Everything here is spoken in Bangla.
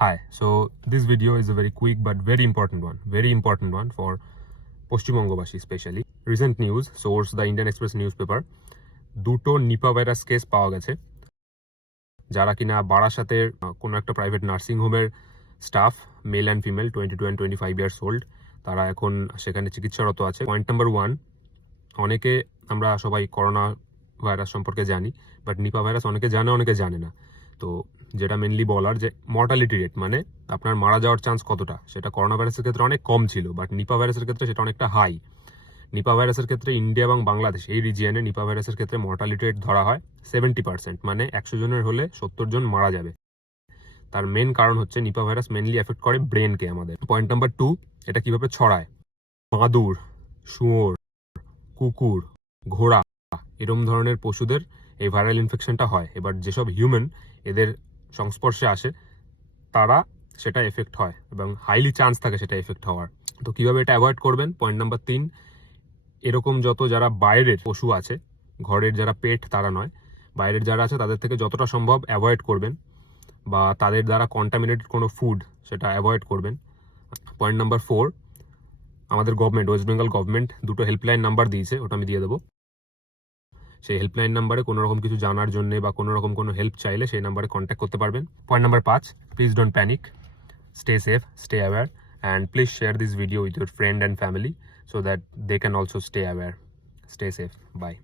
Hi, so this video is a very quick but very important one for পশ্চিমবঙ্গবাসী especially. Recent news, source the Indian Express newspaper, দুটো নিপা ভাইরাস কেস পাওয়া গেছে যারা কিনা বারাসাতের কোনো একটা প্রাইভেট নার্সিং হোমের staff, male and female 22 and 25 years old, তারা এখন সেখানে চিকিৎসারত আছে। পয়েন্ট নাম্বার 1, অনেকে আমরা সবাই করোনা ভাইরাস সম্পর্কে জানি, বাট নিপা ভাইরাস অনেকে জানে অনেকে জানে না। তো যেটা মেনলি বলার যে মর্টালিটি রেট, মানে আপনার মারা যাওয়ার চান্স কতটা, সেটা করোনা ভাইরাসের ক্ষেত্রে অনেক কম ছিল, বাট নিপা ভাইরাসের ক্ষেত্রে সেটা অনেকটা হাই। নিপা ভাইরাসের ক্ষেত্রে ইন্ডিয়া এবং বাংলাদেশ এই রিজিয়নে নিপা ভাইরাসের ক্ষেত্রে মর্টালিটি রেট ধরা হয় 70%, মানে 100 জনের হলে 70 জন মারা যাবে। তার মেন কারণ হচ্ছে নিপা ভাইরাস মেনলি এফেক্ট করে ব্রেনকে আমাদের। পয়েন্ট নাম্বার 2, এটা কিভাবে ছড়ায়। মাদুর, শুয়োর, কুকুর, ঘোড়া এরকম ধরনের পশুদের এই ভাইরাল ইনফেকশনটা হয়। এবার যেসব হিউম্যান এদের সংস্পর্শে আসে তারা সেটা এফেক্ট হয় এবং হাইলি চান্স থাকে সেটা এফেক্ট হওয়ার। তো কিভাবে এটা অ্যাভয়েড করবেন। পয়েন্ট নাম্বার 3, এরকম যত যারা বাইরের পশু আছে, ঘরের যারা পেট তারা নয়, বাইরের যারা আছে তাদের থেকে যতটা সম্ভব অ্যাভয়েড করবেন, বা তাদের দ্বারা কন্টামিনেটেড কোনো ফুড সেটা অ্যাভয়েড করবেন। পয়েন্ট নাম্বার 4, আমাদের গভর্নমেন্ট, ওয়েস্ট বেঙ্গল গভর্নমেন্ট দুটো হেল্পলাইন নাম্বার দিয়েছে, ওটা আমি দিয়ে দেবো। সেই হেল্পলাইন নাম্বারে কোনো রকম কিছু জানার জন্য বা কোনো রকম কোনো হেল্প চাইলে সেই নাম্বারে কন্ট্যাক্ট করতে পারবেন। Point number 5, please don't panic, stay safe, stay aware, and please share this video with your friend and family so that they can also stay aware. Stay safe. Bye.